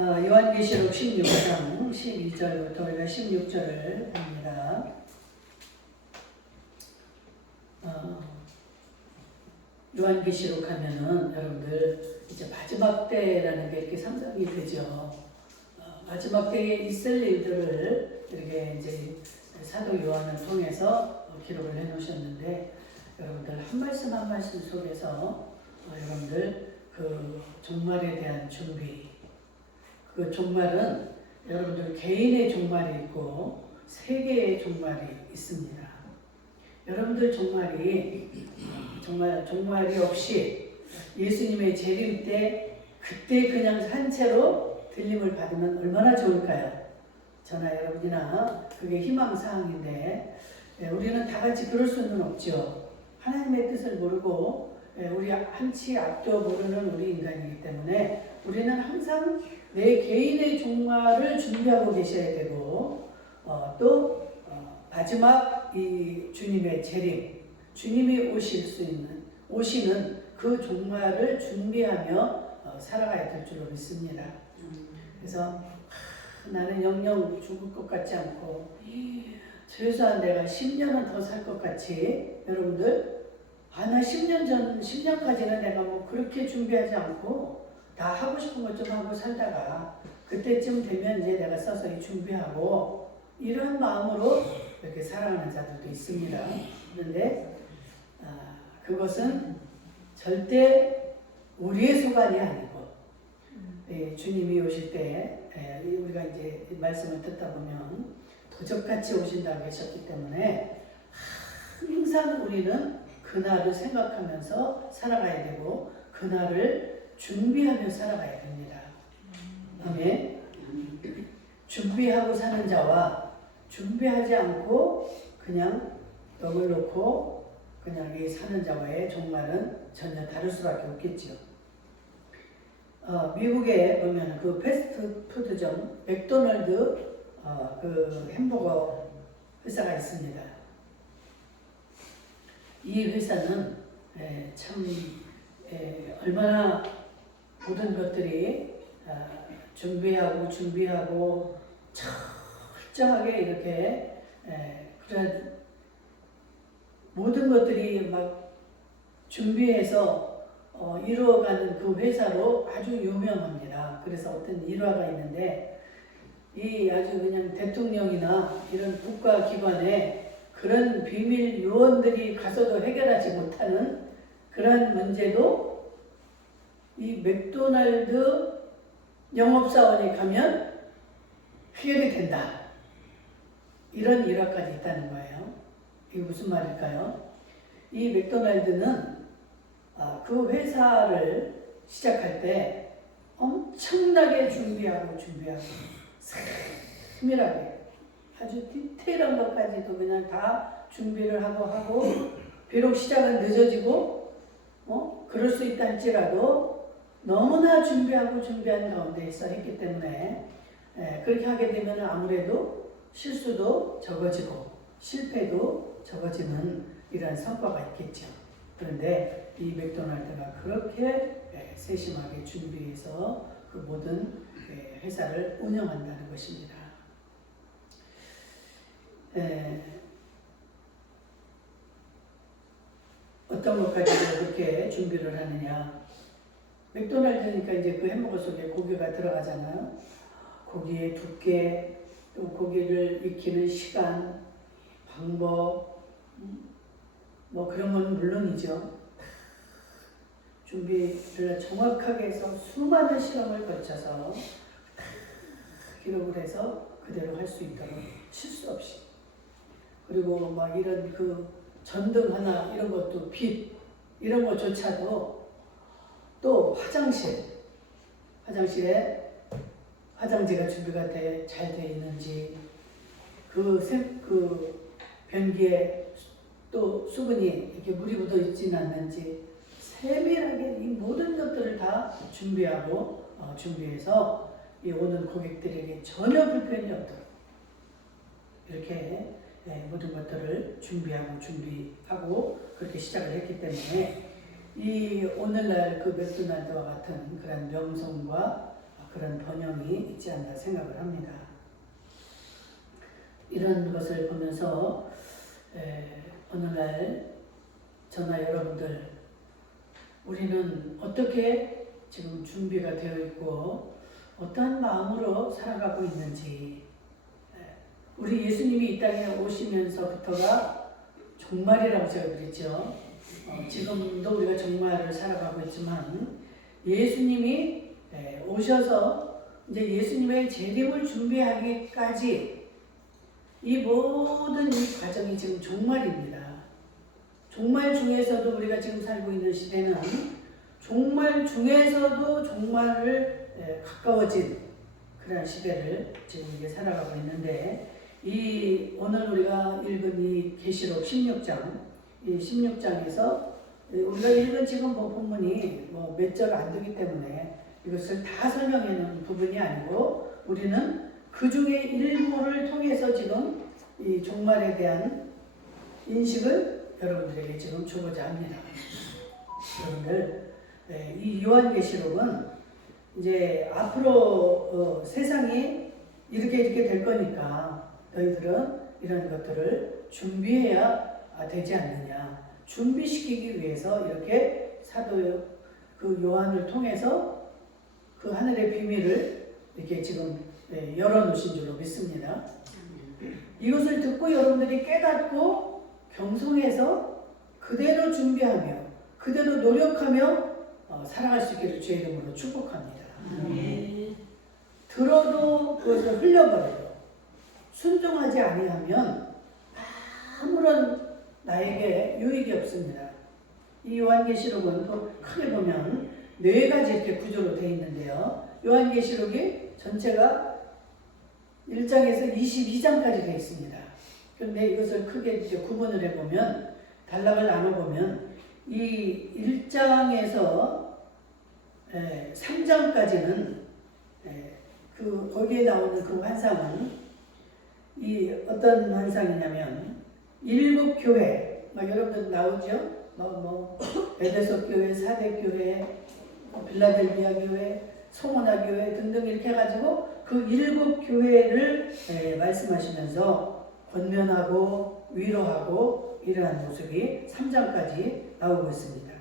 요한계시록 16장 12절부터 우리가 16절을 봅니다. 요한계시록 하면은 여러분들 이제 마지막 때라는 게 이렇게 상상이 되죠. 마지막 때에 있을 일들을 이렇게 이제 사도 요한을 통해서 기록을 해 놓으셨는데, 여러분들 한 말씀 한 말씀 속에서 여러분들 그 종말에 대한 준비, 그 종말은 여러분들 개인의 종말이 있고 세계의 종말이 있습니다. 여러분들 종말이 없이 예수님의 재림 때 그때 그냥 산채로 들림을 받으면 얼마나 좋을까요? 저나 여러분이나 그게 희망사항인데, 우리는 다 같이 그럴 수는 없죠. 하나님의 뜻을 모르고 우리 한치 앞도 모르는 우리 인간이기 때문에 우리는 항상 내 개인의 종말을 준비하고 계셔야 되고, 또 마지막 이 주님의 재림, 주님이 오시는 그 종말을 준비하며 살아가야 될 줄로 믿습니다. 그래서 나는 영영 죽을 것 같지 않고 최소한 내가 10년은 더 살 것 같이, 여러분들 나 10년까지는 내가 뭐 그렇게 준비하지 않고 다 하고 싶은 것 좀 하고 살다가 그때쯤 되면 이제 내가 서서히 준비하고, 이런 마음으로 이렇게 살아가는 자들도 있습니다. 그런데 그것은 절대 우리의 소관이 아니고, 주님이 오실 때 우리가 이제 말씀을 듣다 보면 도적같이 오신다고 하셨기 때문에 항상 우리는 그날을 생각하면서 살아가야 되고 그날을 준비하며 살아가야 됩니다. 아멘. 준비하고 사는 자와 준비하지 않고 그냥 떡을 놓고 그냥 이 사는 자와의 종말은 전혀 다를 수밖에 없겠죠. 미국에 보면 그 패스트푸드점 맥도날드 그 햄버거 회사가 있습니다. 이 회사는 참 얼마나 모든 것들이 준비하고 철저하게 이렇게 그런 모든 것들이 막 준비해서 이루어가는 그 회사로 아주 유명합니다. 그래서 어떤 일화가 있는데, 이 아주 그냥 대통령이나 이런 국가기관에 그런 비밀 요원들이 가서도 해결하지 못하는 그런 문제도 이 맥도날드 영업사원이 가면 해결이 된다. 이런 일화까지 있다는 거예요. 이게 무슨 말일까요? 이 맥도날드는 그 회사를 시작할 때 엄청나게 준비하고 세밀하게 아주 디테일한 것까지도 그냥 다 준비를 하고 비록 시작은 늦어지고 그럴 수 있다 할지라도 너무나 준비한 가운데서 했기 때문에 그렇게 하게 되면 아무래도 실수도 적어지고 실패도 적어지는 이러한 성과가 있겠죠. 그런데 이 맥도날드가 그렇게 세심하게 준비해서 그 모든 회사를 운영한다는 것입니다. 어떤 것까지 그렇게 준비를 하느냐. 맥도날드니까 이제 그 햄버거 속에 고기가 들어가잖아요. 고기의 두께, 또 고기를 익히는 시간, 방법, 뭐 그런 건 물론이죠. 준비를 정확하게 해서 수많은 실험을 거쳐서 기록을 해서 그대로 할 수 있도록 실수 없이. 그리고 막 이런 그 전등 하나 이런 것도 빛 이런 것조차도, 또 화장실에 화장지가 준비가 잘 돼 있는지, 그 변기에 또 수분이 이렇게 물이 묻어 있지는 않는지 세밀하게 이 모든 것들을 다 준비해서 이 오는 고객들에게 전혀 불편이 없도록 이렇게 모든 것들을 준비하고 그렇게 시작을 했기 때문에 이 오늘날 그 맥도날드와 같은 그런 명성과 그런 번영이 있지 않나 생각을 합니다. 이런 것을 보면서 어느 날 저나 여러분들 우리는 어떻게 지금 준비가 되어 있고 어떠한 마음으로 살아가고 있는지, 우리 예수님이 이 땅에 오시면서부터가 종말이라고 제가 그랬죠. 지금도 우리가 종말을 살아가고 있지만 예수님이 오셔서 이제 예수님의 재림을 준비하기까지 이 모든 이 과정이 지금 종말입니다. 종말 중에서도 우리가 지금 살고 있는 시대는 종말 중에서도 종말을 가까워진 그런 시대를 지금 이제 살아가고 있는데, 이 오늘 우리가 읽은 이 계시록 16장, 이 16장에서 우리가 읽은 지금 본문이 몇 절 안 되기 때문에 이것을 다 설명하는 부분이 아니고 우리는 그 중에 일부를 통해서 지금 이 종말에 대한 인식을 여러분들에게 지금 주고자 합니다. 여러분들, 이 요한계시록은 이제 앞으로 세상이 이렇게 될 거니까 너희들은 이런 것들을 준비해야 되지 않느냐. 준비시키기 위해서 이렇게 사도 그 요한을 통해서 그 하늘의 비밀을 이렇게 지금 열어놓으신 줄로 믿습니다. 이것을 듣고 여러분들이 깨닫고 경성해서 그대로 준비하며 그대로 노력하며 살아갈 수 있기를 주의 이름으로 축복합니다. 들어도 그것을 흘려버려요. 순종하지 아니하면 아무런 나에게 유익이 없습니다. 이 요한계시록은 또 크게 보면 4가지 이렇게 구조로 되어 있는데요. 요한계시록이 전체가 1장에서 22장까지 되어 있습니다. 그런데 이것을 크게 이제 구분을 해보면, 단락을 나눠보면 이 1장에서 3장까지는 거기에 나오는 그 환상은 이 어떤 환상이냐면 7 교회, 여러분들 나오죠? 에베소 교회, 사대 교회, 빌라델비아 교회, 소모나 교회 등등 이렇게 해가지고 그 7 교회를 말씀하시면서 권면하고 위로하고 이러한 모습이 3장까지 나오고 있습니다.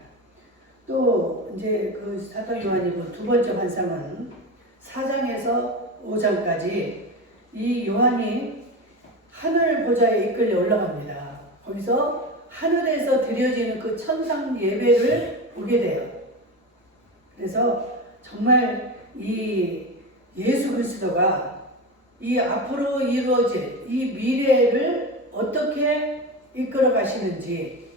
또 이제 그 사도 요한이 본 2번째 환상은 4장에서 5장까지 이 요한이 하늘 보좌에 이끌려 올라갑니다. 거기서 하늘에서 드려지는 그 천상 예배를 보게 돼요. 그래서 정말 이 예수 그리스도가 이 앞으로 이루어질 이 미래를 어떻게 이끌어 가시는지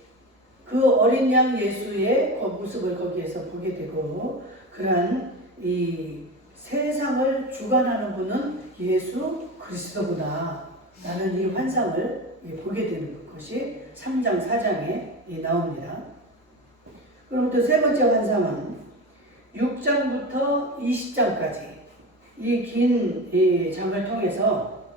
그 어린 양 예수의 그 모습을 거기에서 보게 되고, 그러한 이 세상을 주관하는 분은 예수 그리스도구나 라는 이 환상을 보게 되는 것이 3장 4장에 나옵니다. 그럼 또 3번째 환상은 6장부터 20장까지 이 긴 장을 통해서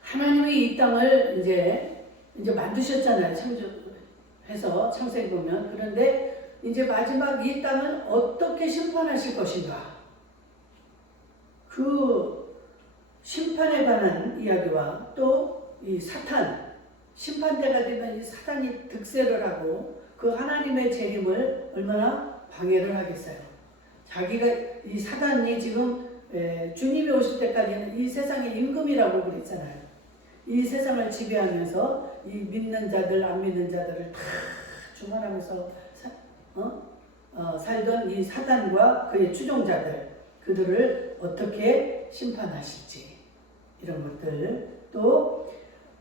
하나님이 이 땅을 이제 만드셨잖아요. 창조해서 창세기 보면. 그런데 이제 마지막 이 땅을 어떻게 심판하실 것인가, 그 심판에 관한 이야기와 또 이 사탄, 심판대가 되면 이 사탄이 득세를 하고 그 하나님의 재림을 얼마나 방해를 하겠어요. 자기가 이 사단이 지금 주님이 오실 때까지는 이 세상의 임금이라고 그랬잖아요. 이 세상을 지배하면서 이 믿는 자들 안 믿는 자들을 다 주관하면서 살던 이 사단과 그의 추종자들, 그들을 어떻게 심판하실지 이런 것들, 또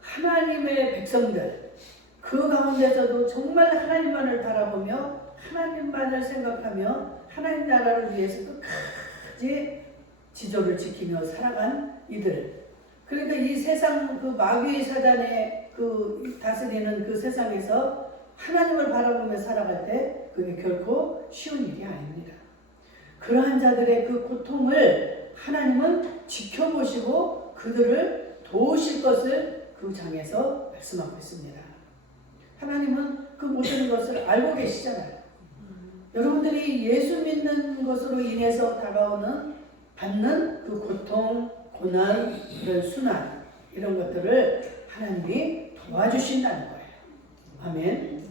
하나님의 백성들 그 가운데서도 정말 하나님만을 바라보며 하나님만을 생각하며 하나님 나라를 위해서 끝까지 지조를 지키며 살아간 이들, 그러니까 이 세상 그 마귀 사단의 그 다스리는 그 세상에서 하나님을 바라보며 살아갈 때 그게 결코 쉬운 일이 아닙니다. 그러한 자들의 그 고통을 하나님은 지켜보시고 그들을 도우실 것을 그 장에서 말씀하고 있습니다. 하나님은 그 모든 것을 알고 계시잖아요. 여러분들이 예수 믿는 그것으로 인해서 받는 그 고통, 고난, 이런 순환, 이런 것들을 하나님이 도와주신다는 거예요. 아멘.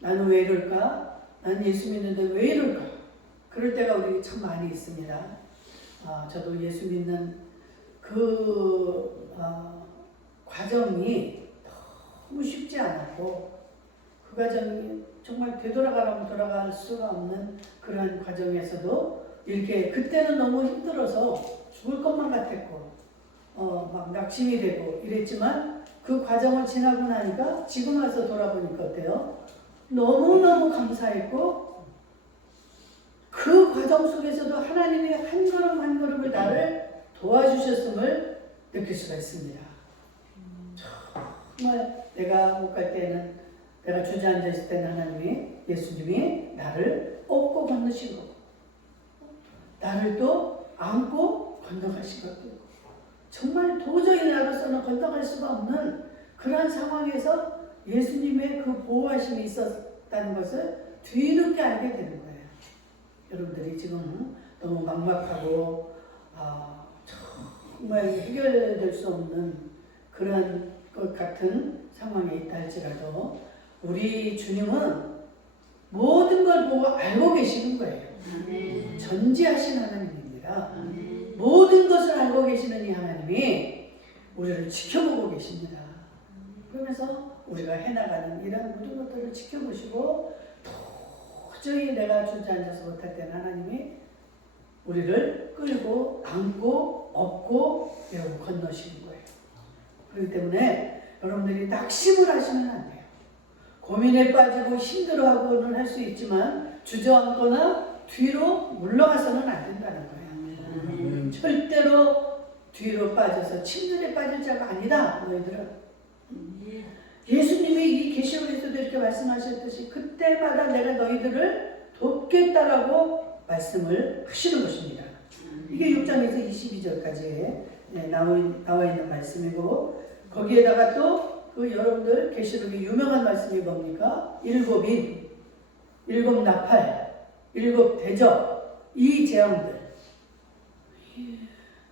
나는 왜 이럴까? 나는 예수 믿는데 왜 이럴까? 그럴 때가 우리 참 많이 있습니다. 저도 예수 믿는 그 과정이 너무 쉽지 않았고, 그 과정이 정말 되돌아가라면 돌아갈 수가 없는 그러한 과정에서도 이렇게 그때는 너무 힘들어서 죽을 것만 같았고 막 낙심이 되고 이랬지만, 그 과정을 지나고 나니까 지금 와서 돌아보니까 어때요? 너무너무 감사했고, 그 과정 속에서도 하나님이 한 걸음 한 걸음을 나를 도와주셨음을 느낄 수가 있습니다. 정말 내가 못 갈 때는, 내가 주저앉아 있을 때는 하나님이, 예수님이 나를 업고 건너신 거고, 나를 또 안고 건너가신 거고, 정말 도저히 나로서는 건너갈 수가 없는 그러한 상황에서 예수님의 그 보호하심이 있었다는 것을 뒤늦게 알게 되는 거예요. 여러분들이 지금 너무 막막하고 정말 해결될 수 없는 그런 것 같은 상황에 있다 할지라도, 우리 주님은 모든 걸 보고 알고 계시는 거예요. 전지하신 하나님입니다. 모든 것을 알고 계시는 이 하나님이 우리를 지켜보고 계십니다. 그러면서 우리가 해나가는 이런 모든 것들을 지켜보시고, 도저히 내가 주저앉아서 못할 때는 하나님이 우리를 끌고 안고 업고 이러고 건너시는 거예요. 그렇기 때문에 여러분들이 낙심을 하시면 안 돼요. 고민에 빠지고 힘들어하고는 할 수 있지만 주저앉거나 뒤로 물러가서는 안 된다는 거예요. 절대로 뒤로 빠져서 침륜에 빠질 자가 아니다. 너희들은 예수님이 이 계시록에서도 이렇게 말씀하셨듯이 그때마다 내가 너희들을 돕겠다라고 말씀을 하시는 것입니다. 이게 6장에서 22절까지 나와 있는 말씀이고, 거기에다가 또 그 여러분들 계시록의 유명한 말씀이 뭡니까? 7인, 7 나팔, 7 대접, 이 재앙들.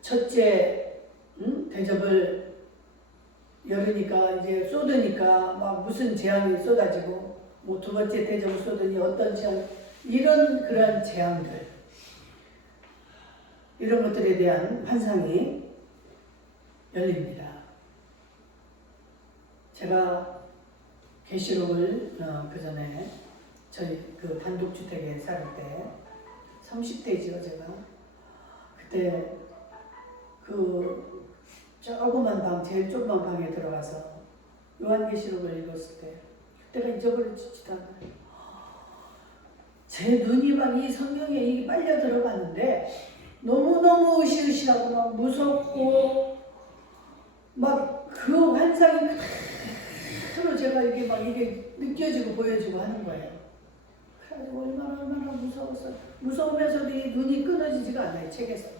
첫째 대접을 열으니까, 이제 쏟으니까 막 무슨 재앙이 쏟아지고, 뭐 두 번째 대접을 쏟으니 어떤 재앙, 이런 그런 재앙들, 이런 것들에 대한 환상이 열립니다. 제가 계시록을 그 전에 저희 그 단독주택에 살 때 30대지요 제가. 그때 그 조그만 방, 제일 조그만 방에 들어가서 요한계시록을 읽었을 때, 그때가 잊어버려지지도 않아요. 제 눈이 막 이 성경에 이게 빨려 들어가는데 너무너무 으시으시하고 막 무섭고, 막 그 환상이 그대로 제가 이게 막 이게 느껴지고 보여지고 하는 거예요. 그래가지고 얼마나 무서워서, 무서우면서도 이 눈이 끊어지지가 않아요, 책에서.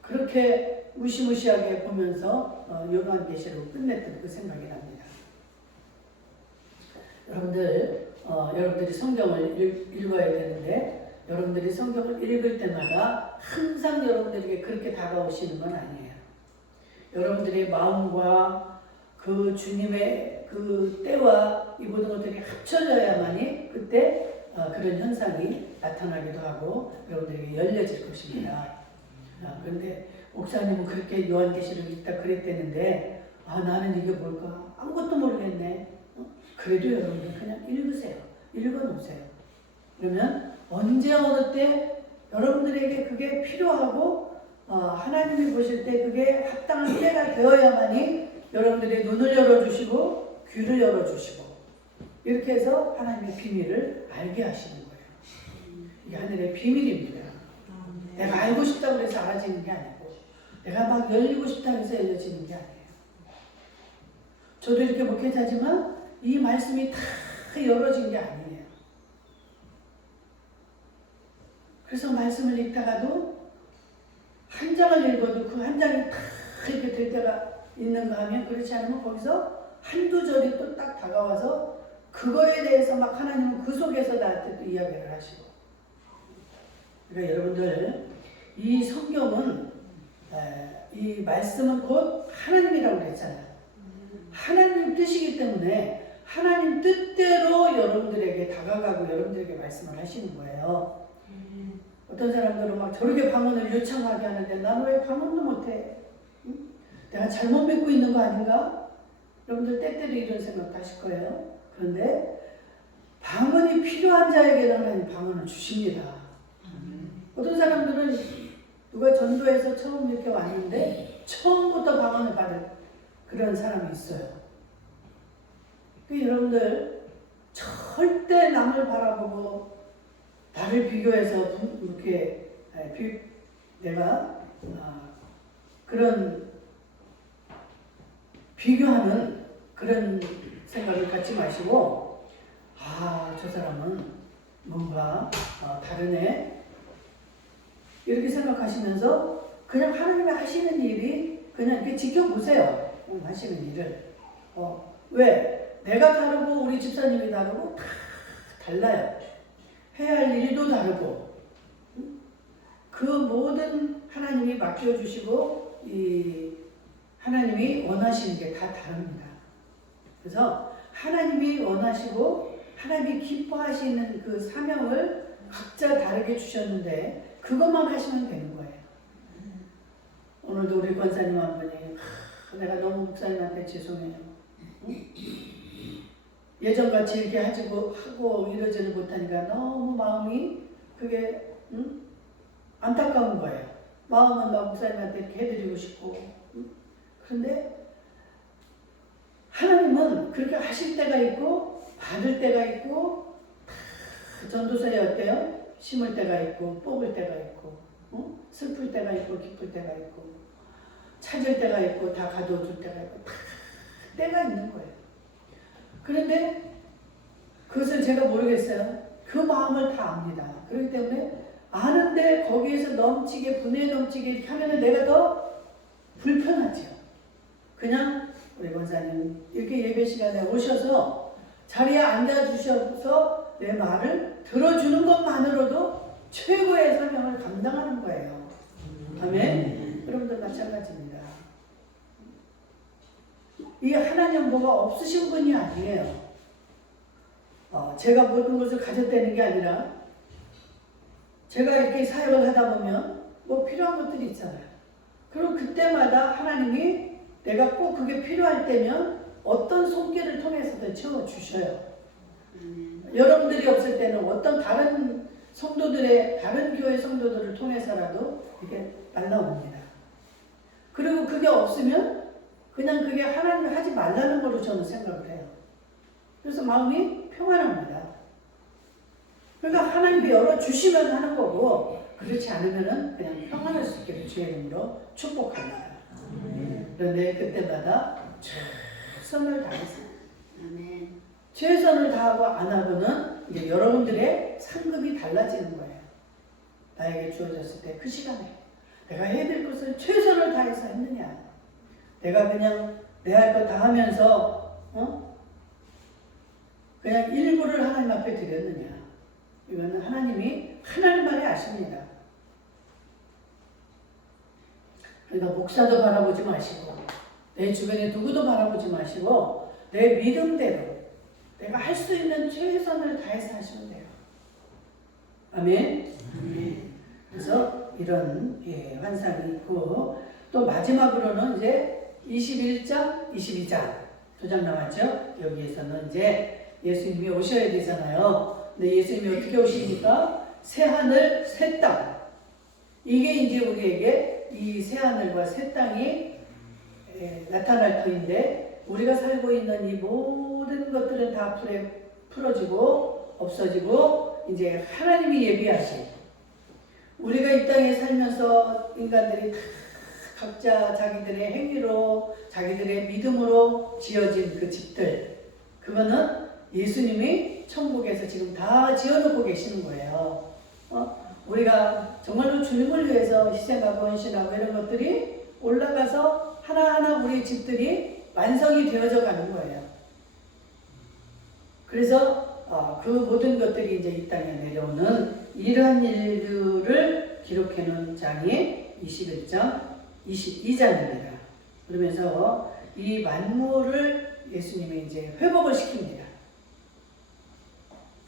그렇게 무시무시하게 보면서 요한계시록 끝냈던 그 생각이 납니다. 여러분들이 성경을 읽어야 되는데, 여러분들이 성경을 읽을 때마다 항상 여러분들에게 그렇게 다가오시는 건 아니에요. 여러분들의 마음과 그 주님의 그 때와 이 모든 것들이 합쳐져야만이 그때 그런 현상이 나타나기도 하고 여러분들에게 열려질 것입니다. 그런데 목사님은 그렇게 요한계시록 읽다 그랬대는데, 나는 이게 뭘까? 아무것도 모르겠네. 그래도 여러분들 그냥 읽으세요. 읽어놓으세요. 그러면 언제 어느 때 여러분들에게 그게 필요하고 하나님이 보실 때 그게 합당한 때가 되어야만이 여러분들의 눈을 열어주시고 귀를 열어주시고, 이렇게 해서 하나님의 비밀을 알게 하시는 거예요. 이게 하늘의 비밀입니다. 내가 알고 싶다고 해서 알아지는 게 아니고, 내가 막 열리고 싶다고 해서 열려지는 게 아니에요. 저도 이렇게 목회자지만 이 말씀이 다 열어진 게 아니에요. 그래서 말씀을 읽다가도 한 장을 읽어도 그 한 장이 다 이렇게 될 때가 있는가 하면, 그렇지 않으면 거기서 한두 절이 또 딱 다가와서 그거에 대해서 막 하나님은 그 속에서 나한테 또 이야기를 하시고, 그러니까 여러분들 이 성경은 이 말씀은 곧 하나님이라고 그랬잖아요. 하나님 뜻이기 때문에 하나님 뜻대로 여러분들에게 다가가고 여러분들에게 말씀을 하시는 거예요. 어떤 사람들은 막 저렇게 방언을 유창하게 하는데 나는 왜 방언도 못해? 응? 내가 잘못 믿고 있는 거 아닌가? 여러분들 때때로 이런 생각도 하실 거예요. 그런데 방언이 필요한 자에게는 하나님 방언을 주십니다. 어떤 사람들은 누가 전도해서 처음 이렇게 왔는데 처음부터 방언을 받을 그런 사람이 있어요. 여러분들 절대 남을 바라보고 나를 비교해서 이렇게 내가 그런 비교하는 그런 생각을 갖지 마시고 저 사람은 뭔가 다르네 이렇게 생각하시면서 그냥 하나님이 하시는 일이 그냥 이렇게 지켜보세요. 하시는 일을 왜? 내가 다르고 우리 집사님이 다르고 다 달라요. 해야 할 일도 다르고 그 모든 하나님이 맡겨주시고 이 하나님이 원하시는 게 다 다릅니다. 그래서 하나님이 원하시고 하나님이 기뻐하시는 그 사명을 각자 다르게 주셨는데 그것만 하시면 되는 거예요. 오늘도 우리 권사님 한 분이 내가 너무 목사님한테 죄송해요. 예전같이 이렇게 하고 이러지를 못하니까 너무 마음이 그게 안타까운 거예요. 마음은 막 목사님한테 이렇게 해드리고 싶고 그런데 하나님은 그렇게 하실 때가 있고 받을 때가 있고 전도서에 어때요? 심을 때가 있고 뽑을 때가 있고 슬플 때가 있고 기쁠 때가 있고 찾을 때가 있고 다 가둬둘 때가 있고 다 때가 있는 거예요. 그런데 그것을 제가 모르겠어요. 그 마음을 다 압니다. 그렇기 때문에 아는데 거기에서 넘치게 분에 넘치게 이렇게 하면 내가 더 불편하죠. 그냥 우리 권사님 이렇게 예배 시간에 오셔서 자리에 앉아주셔서 내 말을 들어주는 것만으로도 최고의 설명을 감당하는 거예요. 아멘? 여러분들 마찬가지입니다. 이 하나님 뭐가 없으신 분이 아니에요. 제가 모든 것을 가졌다는 게 아니라 제가 이렇게 사역을 하다 보면 뭐 필요한 것들이 있잖아요. 그럼 그때마다 하나님이 내가 꼭 그게 필요할 때면 어떤 손길을 통해서도 채워주셔요. 여러분들이 없을 때는 어떤 다른 성도들의 다른 교회 성도들을 통해서라도 이렇게 날라옵니다. 그리고 그게 없으면 그냥 그게 하나님이 하지 말라는 걸로 저는 생각을 해요. 그래서 마음이 평안합니다. 그러니까 하나님이 열어주시면 하는 거고 그렇지 않으면 그냥 평안할 수 있게 주의 이름으로 축복합니다. 그런데 그때마다 최선을 다해서 최선을 다하고 안 하고는 이제 여러분들의 상급이 달라지는 거예요. 나에게 주어졌을 때 그 시간에 내가 해야 될 것을 최선을 다해서 했느냐, 내가 그냥 내 할 거 다 하면서 그냥 일부를 하나님 앞에 드렸느냐. 이거는 하나님이 하나님만이 아십니다. 그러니까 목사도 바라보지 마시고 내 주변에 누구도 바라보지 마시고 내 믿음대로 내가 할 수 있는 최선을 다해서 하시면 돼요. 아멘? 그래서 이런 환상이 있고 또 마지막으로는 이제 21장, 22장 2장 남았죠? 여기에서는 이제 예수님이 오셔야 되잖아요. 근데 예수님이 어떻게 오십니까? 새하늘, 새 땅. 이게 이제 우리에게 이 새하늘과 새 땅이 나타날 터인데 우리가 살고 있는 이 모든 것들은 다 풀어지고 없어지고 이제 하나님이 예비하신 우리가 이 땅에 살면서 인간들이 다 각자 자기들의 행위로 자기들의 믿음으로 지어진 그 집들 그거는 예수님이 천국에서 지금 다 지어놓고 계시는 거예요. 우리가 정말로 주님을 위해서 희생하고 헌신하고 이런 것들이 올라가서 하나하나 우리 집들이 완성이 되어져 가는 거예요. 그래서 그 모든 것들이 이제 이 땅에 내려오는 이러한 일들을 기록해 놓은 장이 21장, 22장입니다. 그러면서 이 만물을 예수님이 이제 회복을 시킵니다.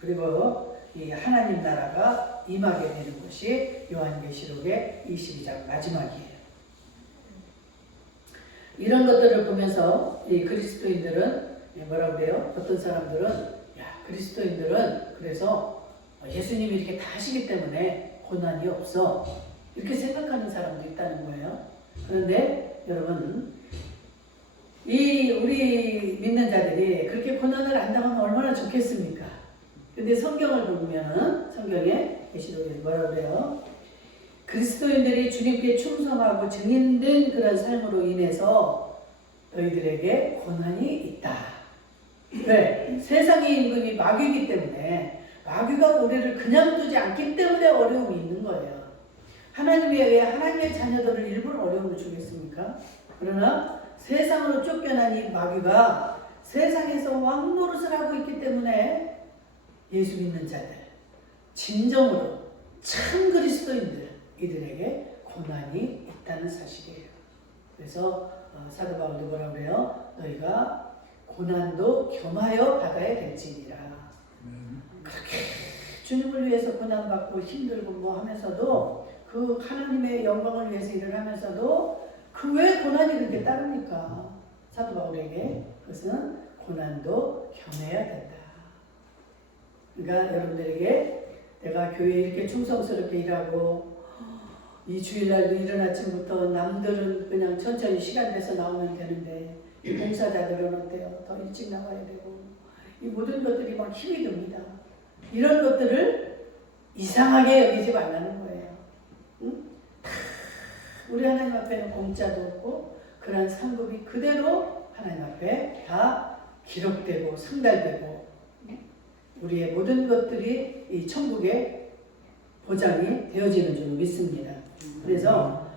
그리고 이 하나님 나라가 임하게 되는 것이 요한계시록의 22장 마지막이에요. 이런 것들을 보면서 이 그리스도인들은 뭐라고 그래요? 어떤 사람들은 그리스도인들은 그래서 예수님이 이렇게 다 하시기 때문에 고난이 없어 이렇게 생각하는 사람도 있다는 거예요. 그런데 여러분 우리 믿는 자들이 그렇게 고난을 안 당하면 얼마나 좋겠습니까? 근데 성경을 보면은 성경에 계시록에 뭐라고 그래요? 그리스도인들이 주님께 충성하고 증인된 그런 삶으로 인해서 너희들에게 고난이 있다. 왜? 세상의 임금이 마귀이기 때문에 마귀가 우리를 그냥 두지 않기 때문에 어려움이 있는 거예요. 하나님이 왜 하나님의 자녀들을 일부러 어려움을 주겠습니까? 그러나 세상으로 쫓겨난 이 마귀가 세상에서 왕노릇을 하고 있기 때문에 예수 믿는 자들, 진정으로 참 그리스도인들 이들에게 고난이 있다는 사실이에요. 그래서 사도 바울도 뭐라고 그래요? 너희가 고난도 겸하여 받아야 될지니라. 그렇게 주님을 위해서 고난받고 힘들고 뭐 하면서도 그 하나님의 영광을 위해서 일을 하면서도 그 왜 고난이 그렇게 따릅니까? 사도 바울에게 그것은 고난도 겸해야 된다. 그러니까 여러분들에게 내가 교회에 이렇게 충성스럽게 일하고 이 주일날도 이른 아침부터 남들은 그냥 천천히 시간 내서 나오면 되는데 이 봉사자들은 어때요? 더 일찍 나와야 되고 이 모든 것들이 막 힘이 듭니다. 이런 것들을 이상하게 여기지 말라는 거예요. 응? 우리 하나님 앞에는 공짜도 없고 그런 상급이 그대로 하나님 앞에 다 기록되고 상달되고 우리의 모든 것들이 이 천국에 보장이 되어지는 줄 믿습니다. 그래서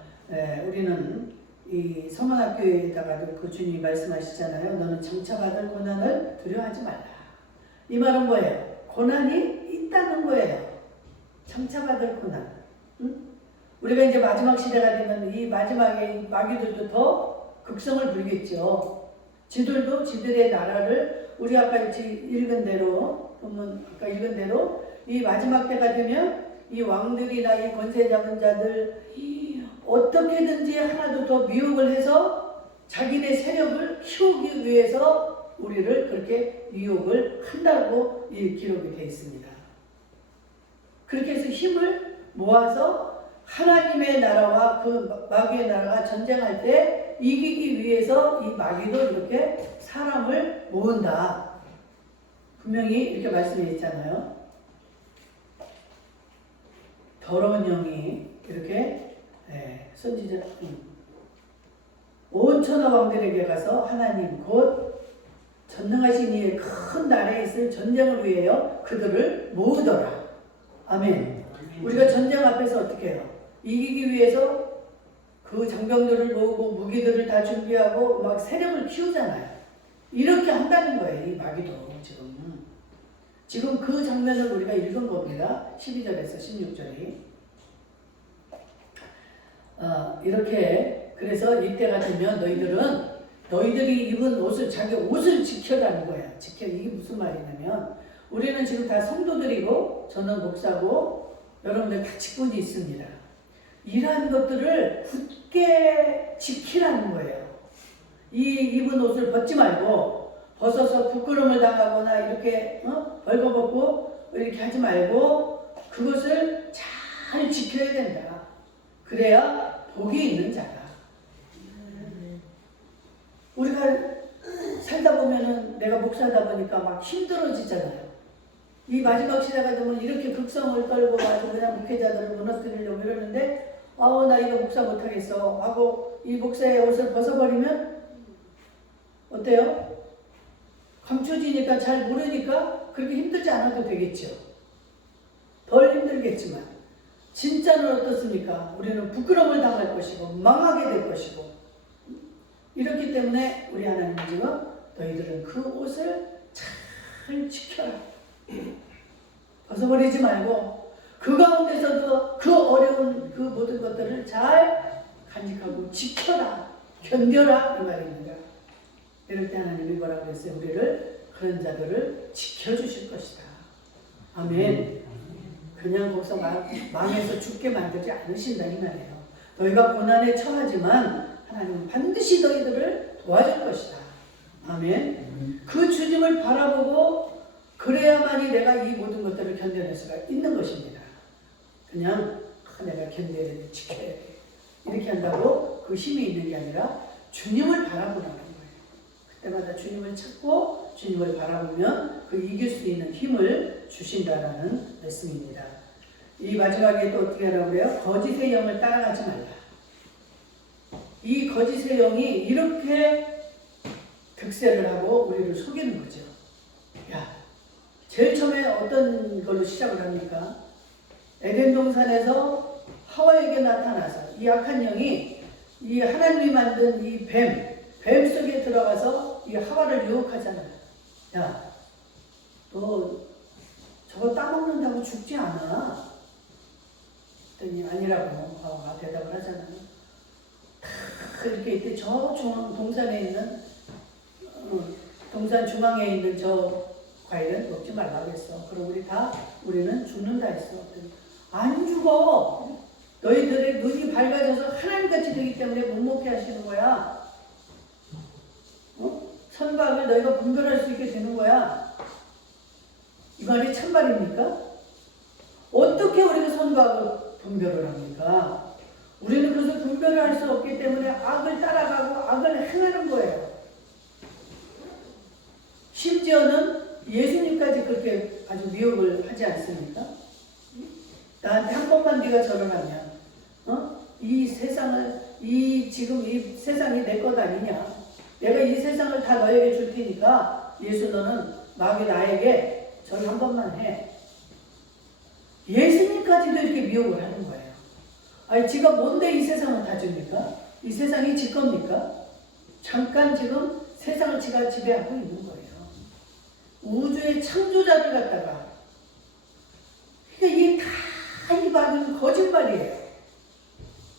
우리는 이 서문학교에다가도 그 주님이 말씀하시잖아요. 너는 장차받을 고난을 두려워하지 말라. 이 말은 뭐예요? 고난이 있다는 거예요. 장차받을 고난. 응? 우리가 이제 마지막 시대가 되면 이 마지막에 마귀들도 더 극성을 부리겠죠. 지들도 지들의 나라를 우리 아까 읽은 대로 보면 아까 읽은 대로 이 마지막 때가 되면 이 왕들이나 이 권세 잡은 자들 어떻게든지 하나도 더 미혹을 해서 자기네 세력을 키우기 위해서 우리를 그렇게 유혹을 한다고 이 기록이 되어 있습니다. 그렇게 해서 힘을 모아서 하나님의 나라와 그 마귀의 나라가 전쟁할 때 이기기 위해서 이 마귀도 이렇게 사람을 모은다. 분명히 이렇게 말씀해 있잖아요. 더러운 영이 이렇게 선지자 온 천하 왕들에게 가서 하나님 곧 전능하신 이의 큰 나라에 있을 전쟁을 위하여 그들을 모으더라. 아멘. 우리가 전쟁 앞에서 어떻게 해요? 이기기 위해서 그 장병들을 모으고 무기들을 다 준비하고 막 세력을 키우잖아요. 이렇게 한다는 거예요. 이 마귀도 지금 그 장면을 우리가 읽은 겁니다. 12절에서 16절이 이렇게 그래서 이때가 되면 너희들이 입은 옷을 자기 옷을 지켜라는 거야. 지켜. 이게 무슨 말이냐면 우리는 지금 다 성도들이고 저는 목사고 여러분들 다 직분이 있습니다. 이러한 것들을 굳게 지키라는 거예요. 이 입은 옷을 벗지 말고 벗어서 부끄러움을 당하거나 이렇게 벌거벗고 이렇게 하지 말고 그것을 잘 지켜야 된다. 그래야 복이 있는 자다. 우리가 살다 보면은 내가 목사다 보니까 막 힘들어지잖아요. 이 마지막 시대가 되면 이렇게 극성을 떨고 아주 그냥 목회자들을 무너뜨리려고 이러는데 나 이거 목사 못하겠어 하고 이 목사의 옷을 벗어버리면 어때요? 감춰지니까 잘 모르니까 그렇게 힘들지 않아도 되겠죠. 덜 힘들겠지만 진짜는 어떻습니까? 우리는 부끄러움을 당할 것이고 망하게 될 것이고 이렇기 때문에 우리 하나님은 지금 너희들은 그 옷을 잘 지켜라. 벗어버리지 말고 그 가운데서도 그 어려운 그 모든 것들을 잘 간직하고 지켜라, 견뎌라 이 말입니다. 이럴 때 하나님이 뭐라고 그랬어요? 우리를 그런 자들을 지켜주실 것이다. 아멘. 그냥 거기서 망해서 죽게 만들지 않으신다 이 말이에요. 너희가 고난에 처하지만 하나님은 반드시 너희들을 도와줄 것이다. 아멘. 그 주님을 바라보고 그래야만이 내가 이 모든 것들을 견뎌낼 수가 있는 것입니다. 그냥 내가 견뎌야 돼, 지켜야 돼 이렇게 한다고 그 힘이 있는 게 아니라 주님을 바라보라는 거예요. 그때마다 주님을 찾고 주님을 바라보면 그 이길 수 있는 힘을 주신다라는 말씀입니다. 이 마지막에 또 어떻게 하라고 그래요? 거짓의 영을 따라가지 말라. 이 거짓의 영이 이렇게 득세를 하고 우리를 속이는 거죠. 야, 제일 처음에 어떤 걸로 시작을 합니까? 에덴 동산에서 하와에게 나타나서 이 악한 영이 이 하나님이 만든 이 뱀 속에 들어가서 이 하와를 유혹하잖아요. 야, 너 저거 따먹는다고 죽지 않아? 그랬더니 아니라고 하와가 대답을 하잖아요. 다 이렇게 이때 저 동산에 있는 동산 중앙에 있는 저 과일은 먹지 말라고 했어. 그럼 우리는 죽는다 했어. 안 죽어. 너희들의 눈이 밝아져서 하나님같이 되기 때문에 못 먹게 하시는 거야. 선과 악을 너희가 분별할 수 있게 되는 거야. 이 말이 참말입니까? 어떻게 우리가 선과 악을 분별을 합니까? 우리는 그것을 분별을 할 수 없기 때문에 악을 따라가고 악을 행하는 거예요. 심지어는 예수님까지 그렇게 아주 미혹을 하지 않습니까? 나한테 한 번만 네가 절을 하면 이 세상을 지금 이 세상이 내 것 아니냐? 내가 이 세상을 다 너에게 줄 테니까 예수 너는 나에게 절 한 번만 해. 예수님까지도 이렇게 미혹을 하는 거예요. 아니 지가 뭔데 이 세상을 다 줍니까? 이 세상이 지 겁니까? 잠깐 지금 세상을 지가 지배하고 있는 거예요. 우주의 창조자를 갖다가 이게 다 이 말은 거짓말이에요.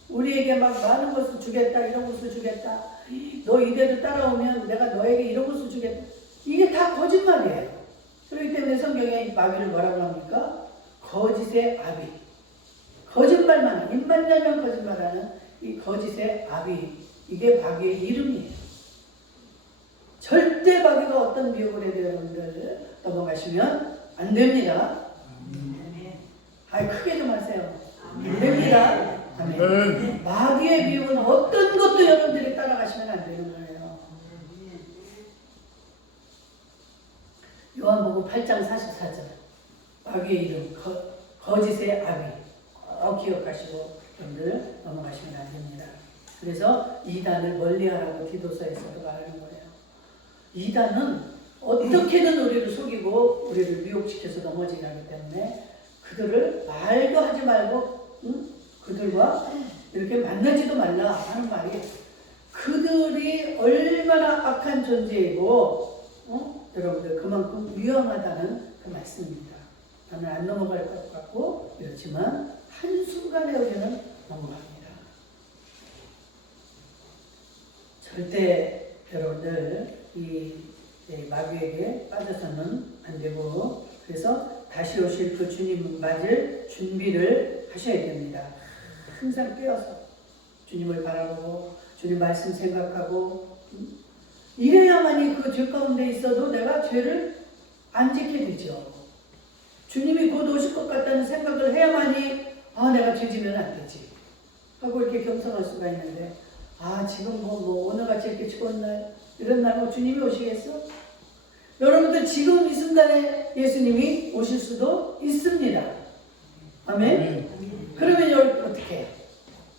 우리에게 막 많은 것을 주겠다, 이런 것을 주겠다, 너 이대로 따라오면 내가 너에게 이런 것을 주겠다, 이게 다 거짓말이에요. 그렇기 때문에 성경에 마귀를 뭐라고 합니까? 거짓의 아비. 거짓말만, 입만 열면 거짓말하는 이 거짓의 아비, 이게 마귀의 이름이에요. 절대 마귀가 어떤 미혹을 해도 여러분들 넘어가시면 안 됩니다. 크게 좀 하세요. 안 됩니다. 아멘. 마귀의 미혹은 어떤 것도 여러분들이 따라가시면 안 되는 거예요. 요한복음 8장 44절 마귀의 이름 거짓의 아비 기억하시고 여러분들 넘어가시면 안 됩니다. 그래서 이단을 멀리하라고 디도서에서도 말하는 거예요. 이단은 어떻게든 우리를 속이고 우리를 미혹시켜서 넘어지게 하기 때문에 그들을 말도 하지 말고 그들과 이렇게 만나지도 말라 하는 말이 그들이 얼마나 악한 존재이고 여러분들 그만큼 위험하다는 그 말씀입니다. 나는 안 넘어갈 것 같고 이렇지만 한순간에 우리는 넘어갑니다. 절대 여러분들 이 마귀에게 빠져서는 안 되고 그래서 다시 오실 그 주님 맞을 준비를 하셔야 됩니다. 항상 깨어서 주님을 바라보고 주님 말씀 생각하고 이래야만이 그 죄 가운데 있어도 내가 죄를 안 지게 되죠. 주님이 곧 오실 것 같다는 생각을 해야만이 내가 죄 지면 안 되지 하고 이렇게 겸손할 수가 있는데 지금 오늘같이 이렇게 좋은 날 이런 날 주님이 오시겠어? 여러분들 지금 이 순간에 예수님이 오실 수도 있습니다. 아멘? 그러면 어떻게 해요?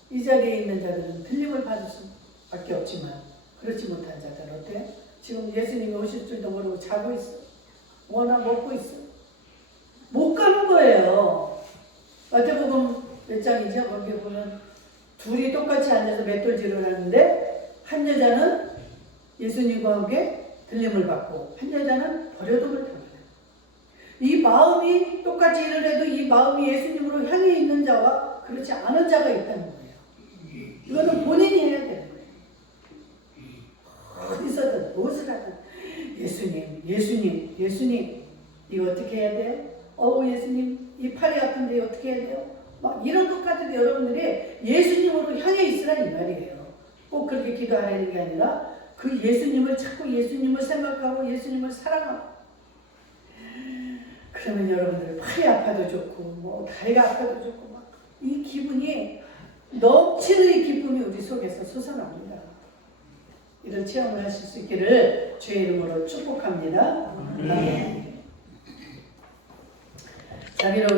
이 자리에 있는 자들은 틀림을 받을 수밖에 없지만 그렇지 못한 자들 어때? 지금 예수님이 오실 줄도 모르고 자고 있어. 뭐나 먹고 있어. 못 가는 거예요. 마태복음 몇 장이죠? 거기에 보면 둘이 똑같이 앉아서 맷돌질을 하는데 한 여자는 예수님과 함께 들림을 받고 한 여자는 버려둠을 당해요. 이 마음이 똑같이 일을 해도 이 마음이 예수님으로 향해 있는 자와 그렇지 않은 자가 있다는 거예요. 이거는 본인이 해야 되는 거예요. 어디서든 무엇을 하든 예수님, 예수님, 예수님 이거 어떻게 해야 돼요? 예수님 이 팔이 아픈데 어떻게 해야 돼요? 막 이런 것까지도 여러분들이 예수님으로 향해 있으라 이 말이에요. 꼭 그렇게 기도하라는 게 아니라 그 예수님을 찾고 예수님을 생각하고 예수님을 사랑하고 그러면 여러분들 팔이 아파도 좋고 뭐 다리가 아파도 좋고 막 이 기분이 넘치는 이 기쁨이 우리 속에서 솟아납니다. 이런 체험을 하실 수 있기를 주의 이름으로 축복합니다. 아멘. 자비로우신